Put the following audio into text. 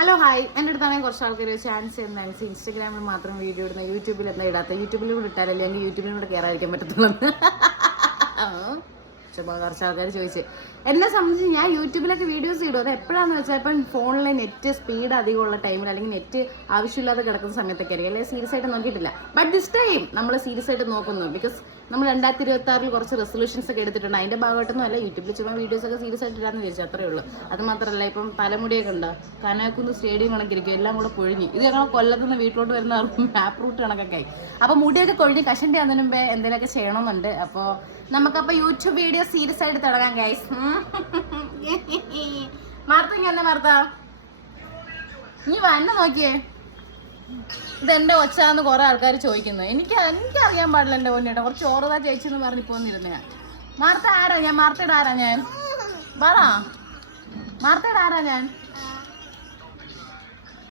Hello hi, എൻ്റെ അടുത്താണെങ്കിൽ കുറച്ച് ആൾക്കാർ ചാൻസ് ചെയ്യുന്ന ഇൻസ്റ്റാഗ്രാമിൽ മാത്രം വീഡിയോ ഇടുന്ന, യൂട്യൂബിൽ എന്താ ഇടാത്ത, യൂട്യൂബിൽ കൂടെ ഇട്ടാലല്ലേ അല്ലെങ്കിൽ യൂട്യൂബിൽ കൂടെ കയറാതിരിക്കാൻ പറ്റത്തുള്ളൂ. കുറച്ച് ആൾക്കാർ ചോദിച്ചു. എന്നെ സംബന്ധിച്ച് ഞാൻ യൂട്യൂബിലൊക്കെ വീഡിയോസ് ഇടും. അത് എപ്പോഴാണെന്ന് വെച്ചാൽ ഇപ്പം ഫോണിലെ നെറ്റ് സ്പീഡ് അധികമുള്ള ടൈമിൽ അല്ലെങ്കിൽ നെറ്റ് ആവശ്യമില്ലാതെ കിടക്കുന്ന സമയത്തൊക്കെ ആയിരിക്കും. അല്ലെങ്കിൽ സീരിയസ് ആയിട്ട് നോക്കിയിട്ടില്ല. ബട്ട് ദിസ് ടൈം നമ്മൾ സീരിയസ് ആയിട്ട് നോക്കുന്നു. ബിക്കോസ് നമ്മൾ 2026 കുറച്ച് റെസൊല്യൂഷൻസ് ഒക്കെ എടുത്തിട്ടുണ്ട്. അതിൻ്റെ ഭാഗമായിട്ടൊന്നും അല്ല, യൂട്യൂബിൽ ചുമ്മാ വീഡിയോസ് ഒക്കെ സീരിയസ് ആയിട്ട് ഇടാന്ന് വിചാരിച്ചു, അത്രേ ഉള്ളൂ. അത് മാത്രമല്ല, ഇപ്പം തലമുടിയൊക്കെ ഉണ്ട്, കനാക്കുന്ന് സ്റ്റേഡിയം കണക്കിരിക്കും, എല്ലാം കൂടെ പൊഴിഞ്ഞു. ഇത് ഞങ്ങൾ കൊല്ലത്തുനിന്ന് വീട്ടിലോട്ട് വരുന്ന മാപ്പ് റൂട്ട് കണക്കൊക്കെ ആയി. അപ്പോൾ മുടിയൊക്കെ കൊഴിഞ്ഞ് കഷണ്ടി ആകുന്നതിന് മുമ്പേ എന്തെങ്കിലുമൊക്കെ ചെയ്യണമെന്നുണ്ട്. അപ്പോൾ നമുക്കപ്പോൾ യൂട്യൂബ് വീഡിയോ സീരിയസ് ആയിട്ട് തുടങ്ങാം ഗൈസ്. മാർത്തന്നെ മാർത്ത, നീ വന്നെ നോക്കിയേ. ഇതെന്റെ ഒച്ചാന്ന് കുറെ ആൾക്കാർ ചോദിക്കുന്നു. എനിക്കറിയാൻ പാടില്ല എന്റെ പൊന്നേട്ടാ. കുറച്ച് ഓറതാ ചേച്ചെന്ന് പറഞ്ഞ് പോന്നിരുന്നേ. മാർത്ത ആരാ ഞാൻ? മാർത്തയുടെ ആരാ ഞാൻ? പറ, മാർത്തയുടെ ആരാ ഞാൻ?